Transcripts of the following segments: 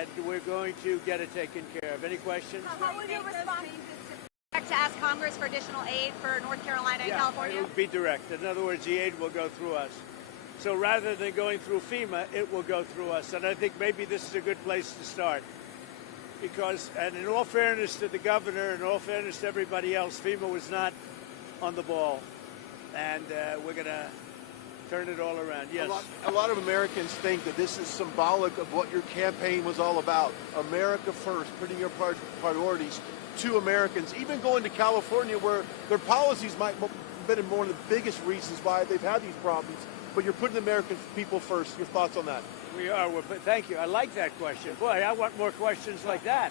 And we're going to get it taken care of. Any questions? How will you respond to ask Congress for additional aid for North Carolina and California? It will be direct. In other words, the aid will go through us. So rather than going through FEMA, it will go through us. And I think maybe this is a good place to start. Because, and in all fairness to the governor, and in all fairness to everybody else, FEMA was not on the ball. And we're going to turn it all around. Yes. A lot of Americans think that this is symbolic of what your campaign was all about. America first, putting your priorities to Americans, even going to California where their policies might have been one of the biggest reasons why they've had these problems. But you're putting the American people first. Your thoughts on that? We are. Thank you. I like that question. Boy, I want more questions like that.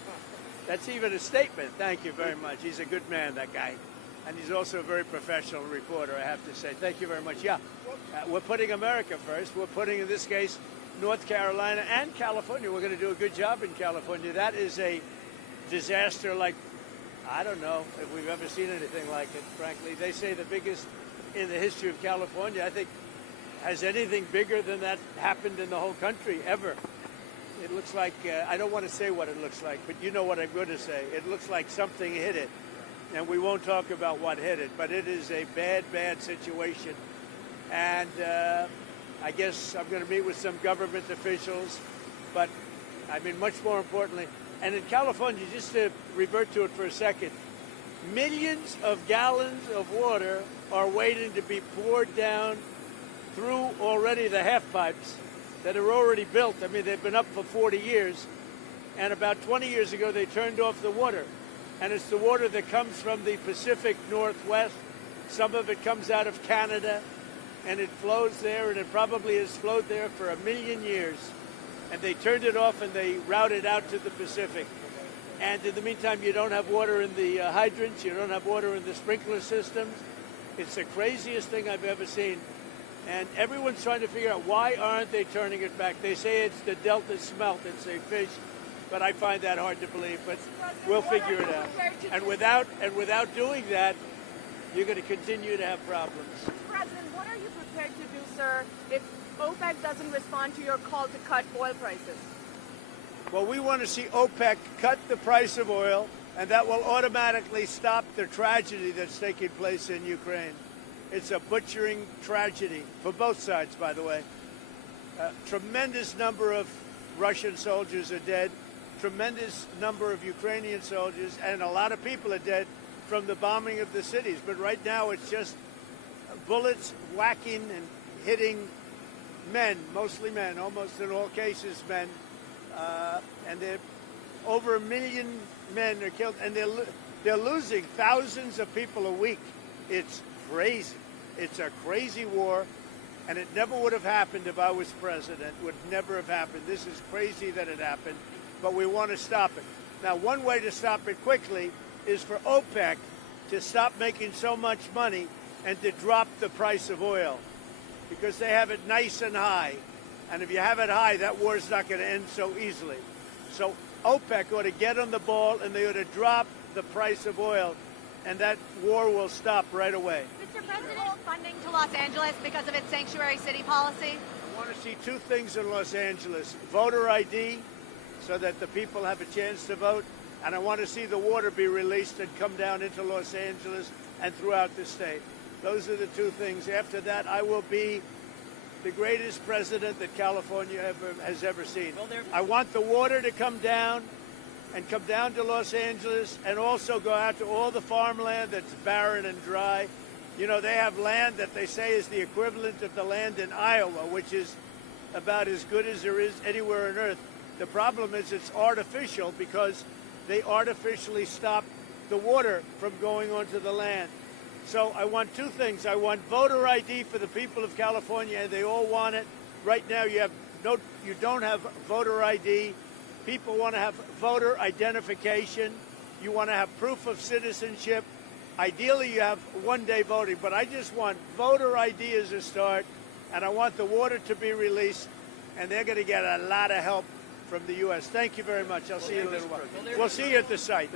That's even a statement. Thank you very much. He's a good man, that guy. And he's also a very professional reporter, I have to say. Thank you very much. Yeah, we're putting America first. We're putting, in this case, North Carolina and California. We're going to do a good job in California. That is a disaster like, I don't know if we've ever seen anything like it, frankly. They say the biggest in the history of California. I think, has anything bigger than that happened in the whole country ever? It looks like, I don't want to say what it looks like, but you know what I'm going to say. It looks like something hit it. And we won't talk about what hit it, but it is a bad, bad situation. And I guess I'm going to meet with some government officials, but I mean, much more importantly, and in California, just to revert to it for a second, millions of gallons of water are waiting to be poured down through already the half pipes that are already built. I mean, they've been up for 40 years, and about 20 years ago, they turned off the water. And it's the water that comes from the Pacific Northwest. Some of it comes out of Canada, and it flows there, and it probably has flowed there for 1 million years. And they turned it off, and they routed out to the Pacific. And in the meantime, you don't have water in the hydrants. You don't have water in the sprinkler systems. It's the craziest thing I've ever seen. And everyone's trying to figure out, why aren't they turning it back? They say it's the Delta smelt. It's a fish. But I find that hard to believe, but we'll figure it out. And without doing that, you're going to continue to have problems. President, what are you prepared to do, sir, if OPEC doesn't respond to your call to cut oil prices? Well, we want to see OPEC cut the price of oil, and that will automatically stop the tragedy that's taking place in Ukraine. It's a butchering tragedy for both sides, by the way. A tremendous number of Russian soldiers are dead. Tremendous number of Ukrainian soldiers, and a lot of people are dead from the bombing of the cities. But right now it's just bullets whacking and hitting men, mostly men, almost in all cases men. And over 1 million men are killed, and they're losing thousands of people a week. It's crazy. It's a crazy war, and it never would have happened if I was president. It would never have happened. This is crazy that it happened. But we want to stop it. Now, one way to stop it quickly is for OPEC to stop making so much money and to drop the price of oil, because they have it nice and high. And if you have it high, that war's not going to end so easily. So OPEC ought to get on the ball, and they ought to drop the price of oil, and that war will stop right away. Mr. President, funding to Los Angeles because of its sanctuary city policy? I want to see two things in Los Angeles: voter ID, so that the people have a chance to vote, and I want to see the water be released and come down into Los Angeles and throughout the state. Those are the two things. After that, I will be the greatest president that California has ever seen. I want the water to come down and come down to Los Angeles, and also go out to all the farmland that's barren and dry. You know, they have land that they say is the equivalent of the land in Iowa, which is about as good as there is anywhere on earth. The problem is it's artificial, because they artificially stop the water from going onto the land. So I want two things. I want voter ID for the people of California, and they all want it. Right now you don't have voter ID. People want to have voter identification. You want to have proof of citizenship. Ideally, you have one-day voting, but I just want voter ID as a start, and I want the water to be released, and they're going to get a lot of help from the U.S. Thank you very much. I'll see you in a little while. We'll see you at the site.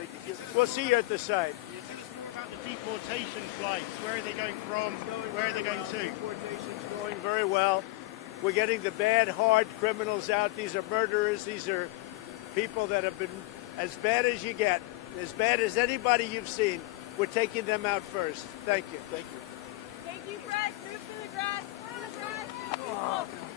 We'll see you at the site. Tell us more about the deportation flights. Where are they going from? Where are they going to? Deportation's going very well. We're getting the bad, hard criminals out. These are murderers. These are people that have been as bad as you get, as bad as anybody you've seen. We're taking them out first. Thank you. Thank you. Thank you, Fred. Move to the grass. To the grass.